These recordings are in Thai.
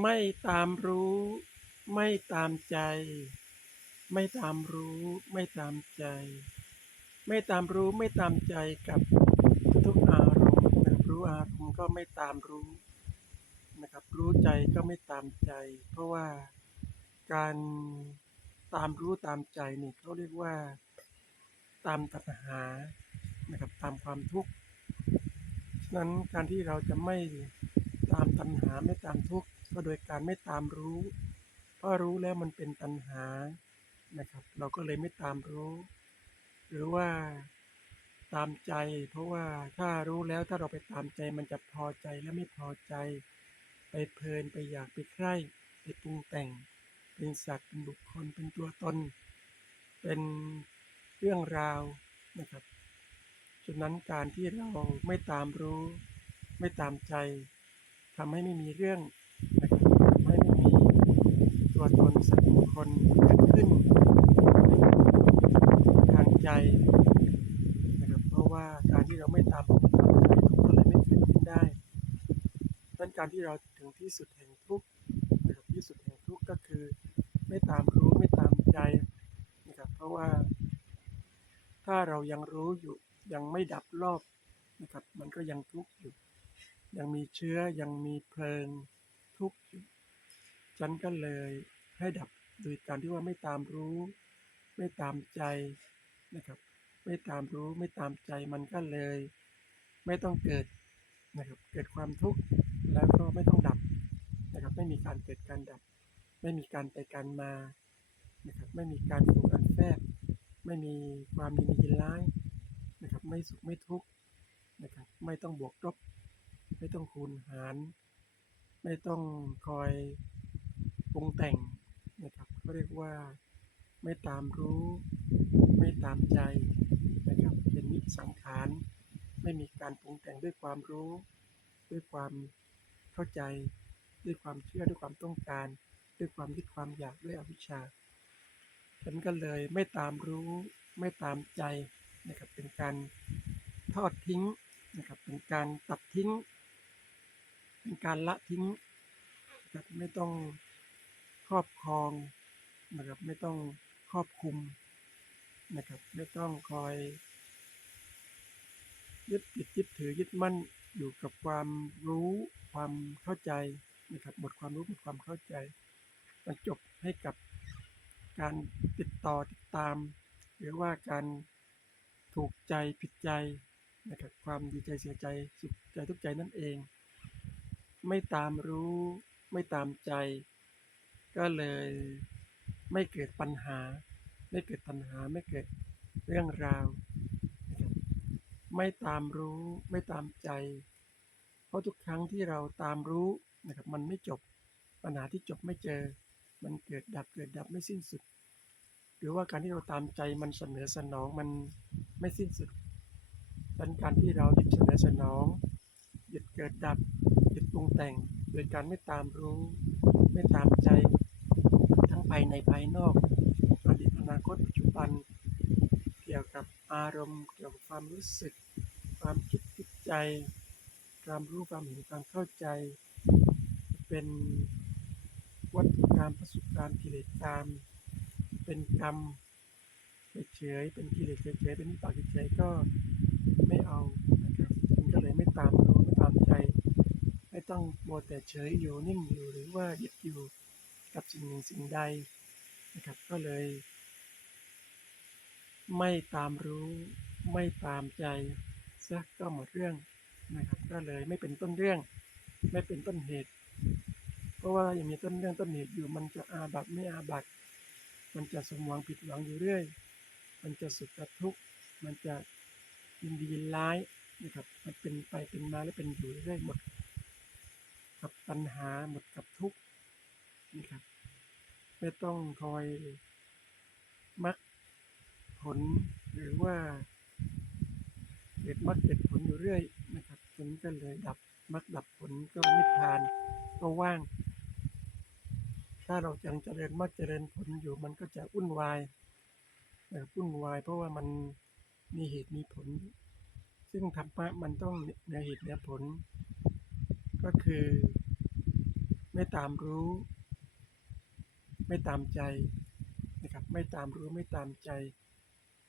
ไม่ตามรู้ ไม่ตามใจ ไม่ตามรู้ ไม่ตามใจ ไม่ตามรู้ไม่ตามใจกับทุกอารมณ์นะครับรู้อารมณ์ก็ไม่ตามรู้นะครับ รู้ใจก็ไม่ตามใจ เพราะว่าการตามรู้ตามใจนี่เขาเรียกว่า ตามตัณหานะครับตามความทุกข์ฉะนั้นการที่เราจะไม่ตามตัณหาไม่ตามทุกข์ ก็โดยการไม่ตามรู้ เพราะรู้แล้วมันเป็นตัณหานะครับ เราก็เลยไม่ตามรู้ หรือว่าตามใจ เพราะว่าถ้ารู้แล้วถ้าเราไปตามใจมันจะพอใจและไม่พอใจ ไปเพลินไปอยากไปใคร่ไปปรุงแต่ง เป็นสัตว์เป็นบุคคลเป็นตัวตน เป็นเรื่องราวนะครับฉะนั้นการที่เราไม่ตามรู้ ไม่ตามใจทำให้ไม่มีเรื่องนะครับทำให้ไม่มีตัวตนสัตว์บุ คคลเกิดขึ้นทางใจนะครับเพราะว่าการที่เราไม่ตามรู้ไม่ตามใจทุกข์ก็เลยไม่เกิดขึ้นได้ดังนั้นการที่เราถึงที่สุดแห่งทุกข์นะครับที่สุดแห่งทุกข์ก็คือ ไม่ตามรู้ไม่ตามใจนะครับเพราะว่า ถ้าเรายังรู้อยู่ยังไม่ดับรอบนะครับมันก็ยังทุกข์อยู่ ยังมีเชื้อยังมีเพลิงทุกข์อยู่ฉันก็เลยให้ดับ โดยการที่ว่าไม่ตามรู้ ไม่ตามใจนะครับ ไม่ตามรู้ไม่ตามใจมันก็เลย ไม่ต้องเกิดนะครับเกิดความทุกข์แล้วก็ไม่ต้องดับนะครับ ไม่มีการเกิดการดับ ไม่มีการไปการมานะครับไม่มีการฟูการแทรกไม่มีความยินดียินร้ายนะครับ ไม่สุขไม่ทุกข์นะครับ ไม่ต้องบวกลบไม่ต้องคูณหาร ไม่ต้องคอยปรุงแต่ง เรียกว่าไม่ตามรู้ ไม่ตามใจนะครับเป็นนิสังขารไม่มีการปรุงแต่งด้วยความรู้ ด้วยความเข้าใจ ด้วยความเชื่อด้วยความต้องการ ด้วยความยึดความอยากด้วยอวิชชาฉันก็เลยไม่ตามรู้ไม่ตามใจนะครับเป็นการทอดทิ้งนะครับเป็นการตัดทิ้ง เป็นการละทิ้งนะครับไม่ต้องครอบครอง นะครับไม่ต้องครอบคุมนะครับไม่ต้องคอยยึดติดยึดถือยึดมั่นอยู่กับความรู้ความเข้าใจนะครับหมดความรู้หมดความเข้าใจมันจบให้กับการติดต่อติดตาม หรือว่าการถูกใจผิดใจนะครับความดีใจเสียใจสุขใจทุกใจนั่นเอง ไม่ตามรู้ไม่ตามใจ ก็เลย ไม่เกิดปัญหา ไม่เกิดปัญหาไม่เกิดเรื่องราว ไม่ตามรู้ไม่ตามใจ เพราะทุกครั้งที่เราตามรู้นะครับมันไม่จบปัญหาที่จบไม่เจอ มันเกิดดับเกิดดับไม่สิ้นสุด หรือว่าการที่เราตามใจมันเสนอสนองมันไม่สิ้นสุดดังการที่เราหยุดเสนอสนองหยุดเกิดดับหยุดปรุงแต่ง โดยการไม่ตามรู้ ไม่ตามใจ ภายในภายนอกอดีตอนาคตปัจจุบัน เกี่ยวกับอารมณ์ เกี่ยวกับความรู้สึก ความคิดจิตใจ ความรู้ความเห็นความเข้าใจ เป็นวัตถุกรรมประสบการณ์กิเลสกรรมเป็นกรรมเฉยเป็นกิเลสเฉยเป็นวิบากเฉยก็ไม่เอานะครับมันก็เลยไม่ตามรู้ไม่ตามใจ ไม่ต้องมัวแต่เฉยอยู่นิ่งอยู่หรือว่าหยึดอยู่ กับสิ่งหนึ่งสิ่งใดนะครับก็เลย ไม่ตามรู้ไม่ตามใจซะก็หมดเรื่องนะครับก็เลยไม่เป็นต้นเรื่อง ไม่เป็นต้นเหตุ เพราะว่ายังมีต้นเรื่องต้นเหตุอยู่มันจะอาบัตไม่อาบัตมันจะสมหวังผิดหวังอยู่เรื่อย มันจะสุขกับทุกข์มันจะยินดียินร้ายนะครับมันเป็นไปเป็นมาและเป็นอยู่เรื่อยหมด กับปัญหาหมดกับทุกข์ นะครับ ไม่ต้องคอยมักผลหรือว่าเกิดมักเกิดผลอยู่เรื่อยนะครับจนก็เลยดับมักดับผลก็นิพพานก็ว่าง ถ้าเรายังเจริญมักเจริญผลอยู่มันก็จะวุ่นวายนะครับวุ่นวายเพราะว่ามันมีเหตุมีผล ซึ่งธรรมะมันต้องเหนือเหตุเหนือผล ก็คือไม่ตามรู้ ไม่ตามใจนะครับไม่ตามรู้ไม่ตามใจ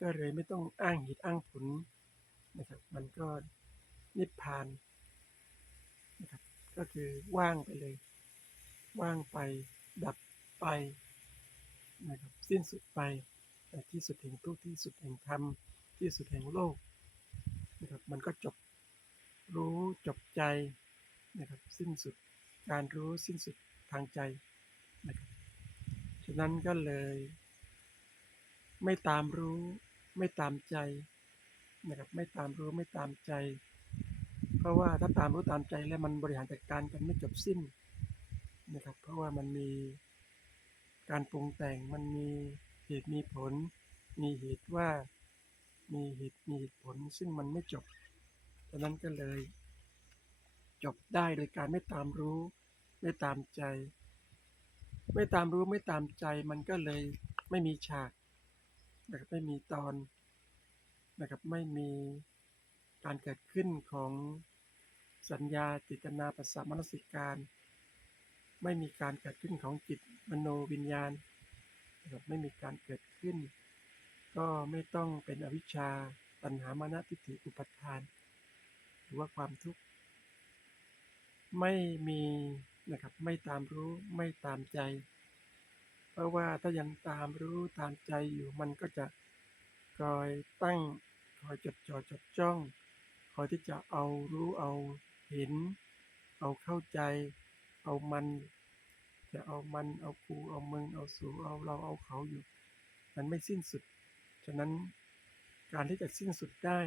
ก็เลยไม่ต้องอ้างเหตุอ้างผลนะครับมันก็นิพพานนะครับก็คือว่างไปเลย ว่างไปดับไปนะครับสิ้นสุดไปแต่ที่สุดแห่งทุกที่สุดแห่งธรรมที่สุดแห่งโลกนะครับมันก็จบรู้จบใจนะครับสิ้นสุดการรู้สิ้นสุดทางใจนะครับะนั้นก็เลย ไม่ตามรู้ ไม่ตามใจนะครับไม่ตามรู้ไม่ตามใจ เพราะว่าถ้าตามรู้ตามใจแล้วมันบริหารจัดการกันไม่จบสิ้นนะครับ เพราะว่ามันมีการปรุงแต่งมันมีเหตุมีผล มีเหตุว่ามีเหตุมีเหตุผลซึ่งมันไม่จบดังนั้นก็เลย จบได้โดยการไม่ตามรู้ ไม่ตามใจ ไม่ตามรู้ไม่ตามใจมันก็เลยไม่มีฉากนะครับไม่มีตอนนะครับไม่มีการเกิดขึ้นของสัญญาจิตนาปัสสะมนสิการ ไม่มีการเกิดขึ้นของจิตมโนวิญญาณนะครับไม่มีการเกิดขึ้น ก็ไม่ต้องเป็นอวิชชาตัณหามานะทิฏฐิอุปทาน หรือว่าความทุกข์ ไม่มี นะครับ ไม่ตามรู้ไม่ตามใจ เพราะว่าถ้ายังตามรู้ตามใจอยู่มันก็จะคอยตั้งคอยจดจ่อจดจ้อง คอยที่จะเอารู้เอาเห็น เอาเข้าใจ เอามัน จะเอามันเอากูเอามึงเอาสูเอาเราเอาเขาอยู่ มันไม่สิ้นสุด ฉะนั้นการที่จะสิ้นสุดได้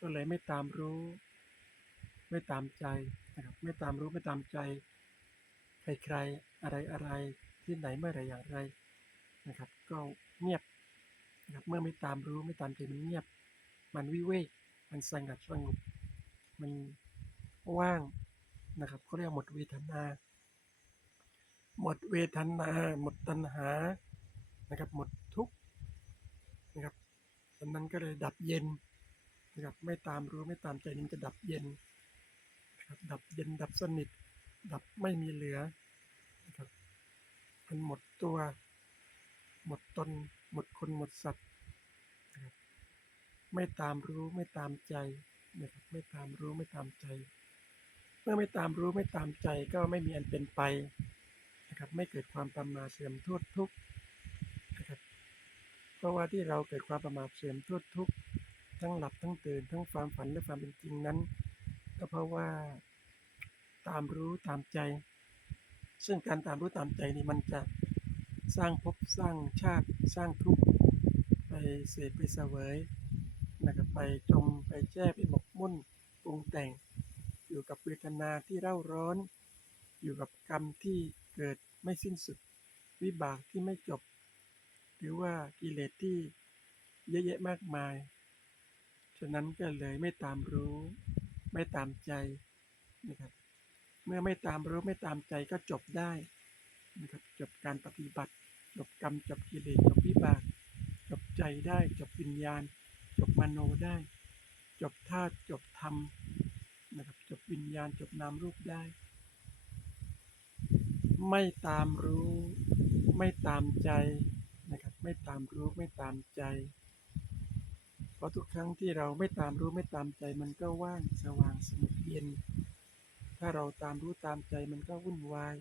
ก็เลยไม่ตามรู้ ไม่ตามใจ นะครับไม่ตามรู้ไม่ตามใจ ใครๆอะไรอะไรที่ไหนเมื่อไรอย่างไรนะครับ ก็เงียบนะครับเมื่อไม่ตามรู้ไม่ตามใจมันเงียบ มันวิเวกมันสงัดสงบมันว่างนะครับเขาเรียกหมดเวทนา หมดเวทนา หมดตัณหานะครับ หมดทุกนะครับดังนั้นก็เลยดับเย็นนะครับไม่ตามรู้ไม่ตามใจนี่มันจะดับเย็น ดับเย็นดับสนิท ดับไม่มีเหลือนะครับมันหมดตัว หมดตน หมดคนหมดสัตว์นะครับไม่ตามรู้ไม่ตามใจนะครับไม่ตามรู้ไม่ตามใจ เมื่อไม่ตามรู้ไม่ตามใจก็ไม่มีอันเป็นไปนะครับไม่เกิดความประมาเสื่อมโทษทุกข์นะครับเพราะว่าที่เราเกิดความประมาเสื่อมโทษทุกข์ทั้งหลับทั้งตื่นทั้งความฝันและความเป็นจริงนั้น ก็เพราะว่าตามรู้ตามใจ ซึ่งการตามรู้ตามใจนี่มันจะสร้างภพสร้างชาติสร้างทุกข์ไปเสพไปเสวยนะครับไปจมไปแช่ไปหมกมุ่นปรุงแต่ง อยู่กับเวทนาที่เร่าร้อน อยู่กับกรรมที่เกิดไม่สิ้นสุด วิบากที่ไม่จบ หรือว่ากิเลสที่เยอะแยะมากมาย ฉะนั้นก็เลยไม่ตามรู้ ไม่ตามใจนะครับ เมื่อไม่ตามรู้ไม่ตามใจก็จบได้นะครับจบการปฏิบัติจบกรรมจบกิเลสจบวิบาก จบใจได้ จบวิญญาณ จบมโนได้ จบธาตุจบธรรมนะครับจบวิญญาณจบนามรูปได้ ไม่ตามรู้ ไม่ตามใจนะครับไม่ตามรู้ไม่ตามใจ เพราะทุกครั้งที่เราไม่ตามรู้ไม่ตามใจมันก็ว่างสว่างสงบเย็น ถ้าเราตามรู้ตามใจมันก็วุ่นวาย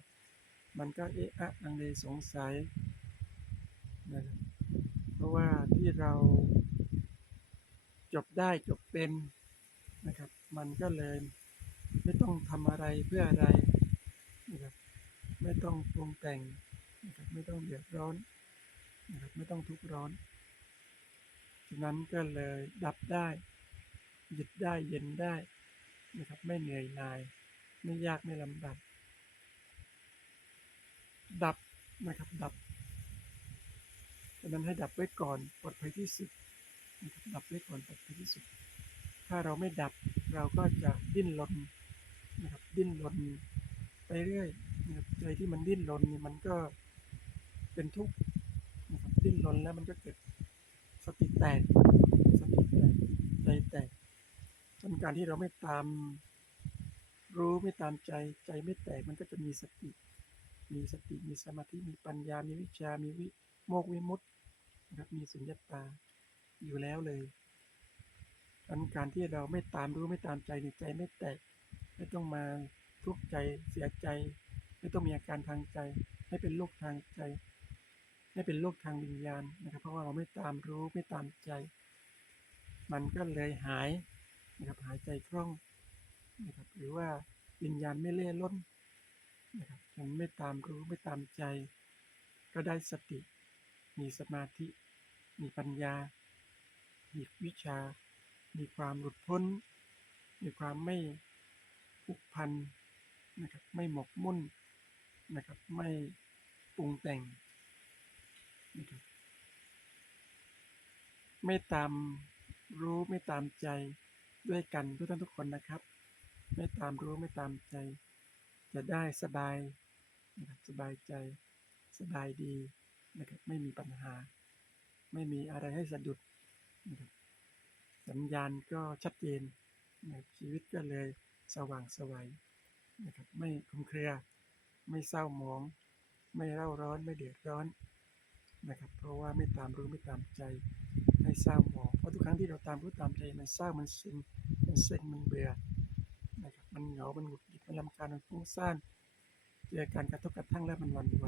มันก็เอะอะลังเลสงสัยนะครับเพราะว่าที่เราจบได้จบเป็นนะครับ มันก็เลยไม่ต้องทำอะไรเพื่ออะไรนะครับไม่ต้องปรุงแต่งนะครับไม่ต้องเดือดร้อนนะครับไม่ต้องทุกข์ร้อน นั้นก็เลยดับได้หยุดได้เย็นได้นะครับไม่เหนื่อยนาย ไม่ยากไม่ลำบากดับนะครับดับฉะนั้นให้ดับไว้ก่อนปลอดภัยที่สุดนะครับดับไว้ก่อนปลอดภัยที่สุด ถ้าเราไม่ดับเราก็จะดิ้นรนนะครับดิ้นรนไปเรื่อยนะครับใจที่มันดิ้นรนนี่มันก็เป็นทุกข์นะครับดิ้นรนแล้วมันก็เกิด แตกสติแตกใจแตกจนการที่เราไม่ตามรู้ไม่ตามใจใจไม่แตกมันก็จะมีสติ มีสติมีสมาธิมีปัญญา มีวิชา มีวิโมกวิมุตตินะครับมีสุญญตาอยู่แล้วเลยดังนั้นการที่เราไม่ตามรู้ไม่ตามใจในใจไม่แตกไม่ต้องมาทุกข์ใจเสียใจ ไม่ต้องมีอาการทางใจ ไม่เป็นโรคทางใจ ไม่เป็นโรคทางวิญญาณนะครับ เพราะว่าเราไม่ตามรู้ไม่ตามใจ มันก็เลยหายนะครับหายใจคล่องนะครับหรือว่าวิญญาณไม่เล่ร่อนนะครับมันไม่ตามรู้ไม่ตามใจ ก็ได้สติ มีสมาธิ มีปัญญา มีวิชา มีความหลุดพ้น มีความไม่ผูกพันนะครับไม่หมกมุ่นนะครับไม่ปรุงแต่ง นะครับไม่ตามรู้ไม่ตามใจด้วยกันทุกท่านทุกคนนะครับ ไม่ตามรู้ไม่ตามใจ จะได้สบายนะครับสบายใจสบายดีนะครับไม่มีปัญหา ไม่มีอะไรให้สะดุดนะครับสัญญาณก็ชัดเจนนะครับชีวิตก็เลยสว่างไสวัยนะครับไม่คลุมเครือ ไม่เศร้าหมอง ไม่เร่าร้อนไม่เดือดร้อน นะครับ เพราะว่าไม่ตามรู้ไม่ตามใจให้เศร้าหมองเพราะทุกครั้งที่เราตามรู้ตามใจมันเศร้ามันซึมมันเซ็งมันเบื่อนะครับมันเหงา มันหงุดหงิดมันรำคาญมันฟุ้งซ่านเจอการกระทบกระทั่งแล้วมันหวั่นไหว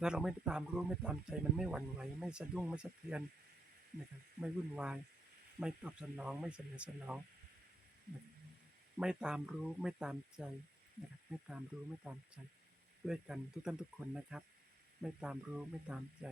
ถ้าเราไม่ตามรู้ไม่ตามใจมันไม่หวั่นไหวไม่สะดุ้งไม่สะเทือนนะครับไม่วุ่นวาย ไม่ตอบสนองไม่เสนอสนองไม่ตามรู้ไม่ตามใจนะครับไม่ตามรู้ไม่ตามใจด้วยกันทุกท่านทุกคนนะครับ ไม่ตามรู้ไม่ตามใจ